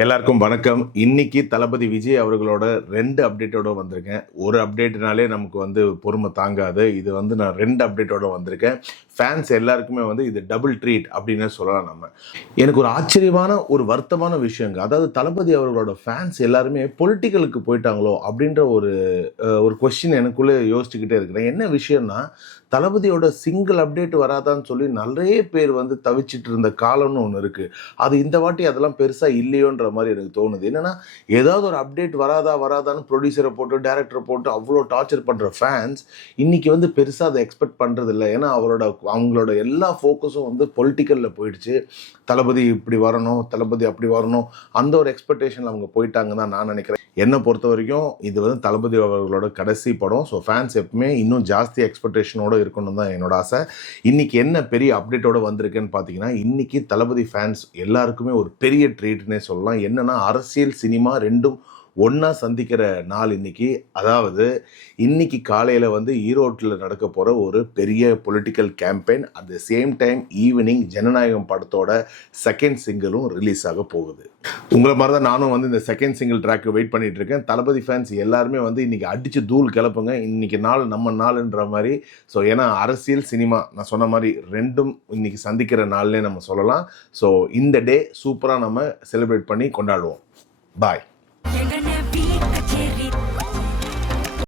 எல்லாருக்கும் வணக்கம். இன்னைக்கு தளபதி விஜய் அவர்களோட 2 அப்டேட்டோட வந்திருக்கேன். ஒரு அப்டேட்னாலே நமக்கு பொறுமை தாங்காது. இது நான் 2 அப்டேட்டோட வந்திருக்கேன். ஃபேன்ஸ் எல்லாருக்குமே இது டபுள் ட்ரீட் அப்படின்னு சொல்லலாம் நம்ம. எனக்கு ஒரு ஆச்சரியமான ஒரு வருத்தமான விஷயங்க. அதாவது தளபதி அவர்களோட ஃபேன்ஸ் எல்லாருமே பொலிட்டிக்கலுக்கு போயிட்டாங்களோ அப்படின்ற ஒரு கொஸ்டின் எனக்குள்ளே யோசிச்சுக்கிட்டே இருக்கிறேன். என்ன விஷயம்னா, தளபதியோட சிங்கிள் அப்டேட் வராதான்னு சொல்லி நிறைய பேர் தவிச்சிட்டு இருந்த காலம்னு ஒன்று இருக்குது. அது இந்த வாட்டி அதெல்லாம் பெருசாக இல்லையோன்ற மாதிரி எனக்கு தோணுது. என்னன்னா, ஏதாவது ஒரு அப்டேட் வராதான்னு ப்ரொடியூசரை போட்டு டைரக்டரை போட்டு அவ்வளோ டார்ச்சர் பண்ணுற ஃபேன்ஸ் இன்னைக்கு பெருசாக அதை எக்ஸ்பெக்ட் பண்ணுறது இல்லை. ஏன்னா அவங்களோட எல்லா ஃபோக்கஸும் பொலிட்டிக்கலில் போயிடுச்சு. தளபதி இப்படி வரணும், தளபதி அப்படி வரணும், அந்த ஒரு எக்ஸ்பெக்டேஷன் அவங்க போயிட்டாங்கன்னு தான் நான் நினைக்கிறேன். என்னை பொறுத்த வரைக்கும் இது தளபதி அவர்களோட கடைசி படம். ஸோ ஃபேன்ஸ் எப்பவுமே இன்னும் ஜாஸ்தி எக்ஸ்பெக்டேஷனோட இருக்கணும் தான் என்னோட ஆசை. இன்னைக்கு என்ன பெரிய அப்டேட்டோட வந்திருக்குன்னு பார்த்தீங்கன்னா, இன்னைக்கு தளபதி ஃபேன்ஸ் எல்லாருக்குமே ஒரு பெரிய ட்ரீட்னே சொல்லலாம். என்னன்னா, அரசியல் சினிமா ரெண்டும் ஒன்றா சந்திக்கிற நாள் இன்னைக்கு. அதாவது இன்னைக்கு காலையில் ஈரோட்டில் நடக்க போகிற ஒரு பெரிய political campaign, at the same time evening ஜனநாயகம் படத்தோட செகண்ட் சிங்கிளும் ரிலீஸ் ஆக போகுது. உங்களை மாதிரி தான் நானும் இந்த செகண்ட் சிங்கிள் ட்ராக்கு வெயிட் பண்ணிட்டு இருக்கேன். தளபதி ஃபேன்ஸ் எல்லாருமே இன்னைக்கு அடிச்சு தூள் கிளப்புங்க. இன்னைக்கு நாள் நம்ம நாளுன்ற மாதிரி. ஸோ ஏன்னா அரசியல் சினிமா நான் சொன்ன மாதிரி ரெண்டும் இன்னைக்கு சந்திக்கிற நாள்னே நம்ம சொல்லலாம். ஸோ இந்த டே சூப்பராக நம்ம செலிப்ரேட் பண்ணி கொண்டாடுவோம். பாய்.